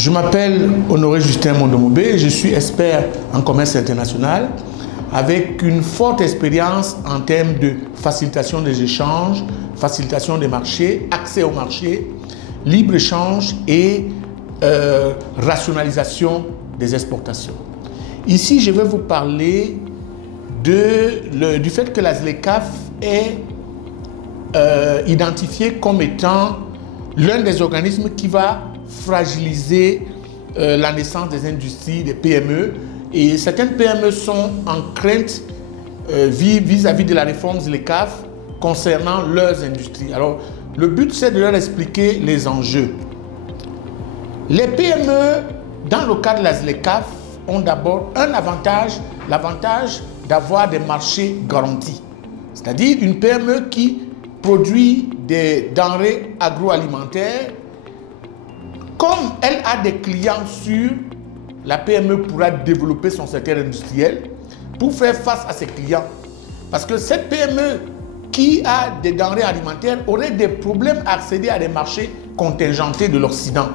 Je m'appelle Honoré Justin Mondomobé, je suis expert en commerce international avec une forte expérience en termes de facilitation des échanges, facilitation des marchés, accès au marché, libre-échange et rationalisation des exportations. Ici, je vais vous parler du fait que la ZLECAf est identifiée comme étant l'un des organismes qui va fragiliser la naissance des industries, des PME. Et certaines PME sont en crainte vis-à-vis de la réforme ZLECAf concernant leurs industries. Alors, le but, c'est de leur expliquer les enjeux. Les PME, dans le cadre de la ZLECAf, ont d'abord un avantage, l'avantage d'avoir des marchés garantis. C'est-à-dire une PME qui produit des denrées agroalimentaires. Comme elle a des clients sûrs, la PME pourra développer son secteur industriel pour faire face à ses clients. Parce que cette PME qui a des denrées alimentaires aurait des problèmes à accéder à des marchés contingentés de l'Occident.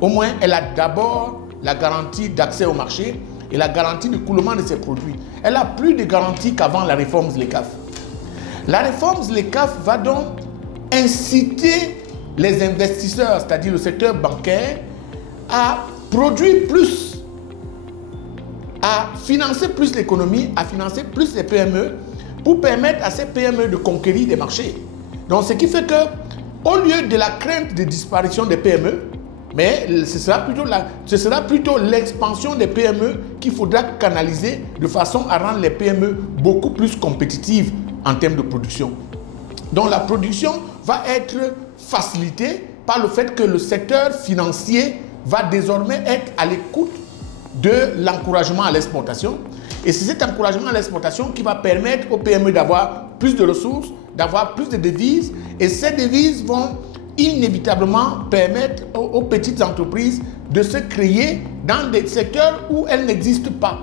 Au moins, elle a d'abord la garantie d'accès au marché et la garantie de coulement de ses produits. Elle a plus de garantie qu'avant la réforme ZLECAf. La réforme ZLECAf va donc inciter les investisseurs, c'est-à-dire le secteur bancaire, à produire plus, à financer plus l'économie, à financer plus les PME pour permettre à ces PME de conquérir des marchés. Donc, ce qui fait que, au lieu de la crainte de disparition des PME, mais ce sera plutôt l'expansion des PME qu'il faudra canaliser de façon à rendre les PME beaucoup plus compétitives en termes de production. Donc la production va être facilitée par le fait que le secteur financier va désormais être à l'écoute de l'encouragement à l'exportation. Et c'est cet encouragement à l'exportation qui va permettre aux PME d'avoir plus de ressources, d'avoir plus de devises. Et ces devises vont inévitablement permettre aux petites entreprises de se créer dans des secteurs où elles n'existent pas.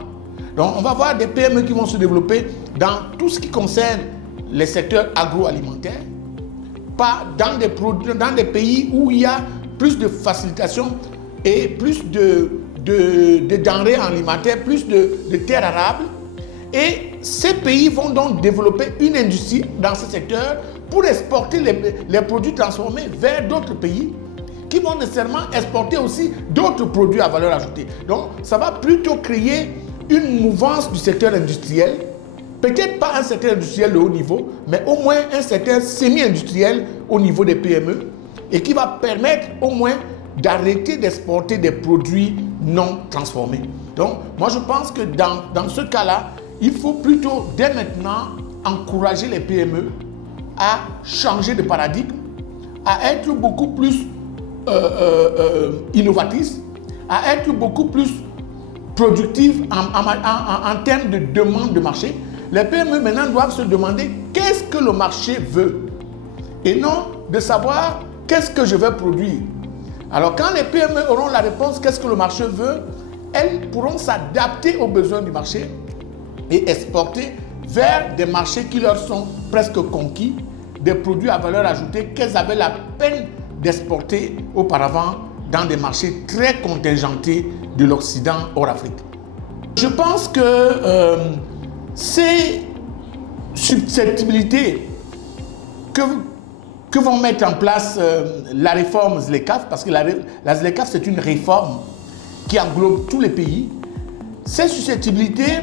Donc on va voir des PME qui vont se développer dans tout ce qui concerne les secteurs agroalimentaires, pas dans des pays où il y a plus de facilitation et plus de denrées alimentaires, plus de terres arables. Et ces pays vont donc développer une industrie dans ce secteur pour exporter les produits transformés vers d'autres pays qui vont nécessairement exporter aussi d'autres produits à valeur ajoutée. Donc, ça va plutôt créer une mouvance du secteur industriel, peut-être pas un secteur industriel de haut niveau, mais au moins un secteur semi-industriel au niveau des PME et qui va permettre au moins d'arrêter d'exporter des produits non transformés. Donc, moi je pense que dans ce cas-là, il faut plutôt dès maintenant encourager les PME à changer de paradigme, à être beaucoup plus innovatrices, à être beaucoup plus productives en termes de demande de marché. Les PME maintenant doivent se demander qu'est-ce que le marché veut et non de savoir qu'est-ce que je vais produire. Alors quand les PME auront la réponse qu'est-ce que le marché veut, elles pourront s'adapter aux besoins du marché et exporter vers des marchés qui leur sont presque conquis, des produits à valeur ajoutée qu'elles avaient la peine d'exporter auparavant dans des marchés très contingentés de l'Occident hors Afrique. Je pense que ces susceptibilités que vont mettre en place la réforme ZLECAf, parce que la ZLECAf c'est une réforme qui englobe tous les pays, ces susceptibilités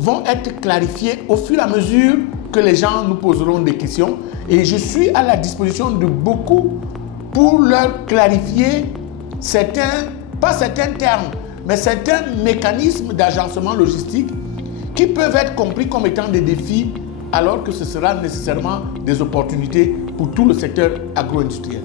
vont être clarifiées au fur et à mesure que les gens nous poseront des questions. Et je suis à la disposition de beaucoup pour leur clarifier pas certains termes, mais certains mécanismes d'agencement logistique qui peuvent être compris comme étant des défis alors que ce sera nécessairement des opportunités pour tout le secteur agro-industriel.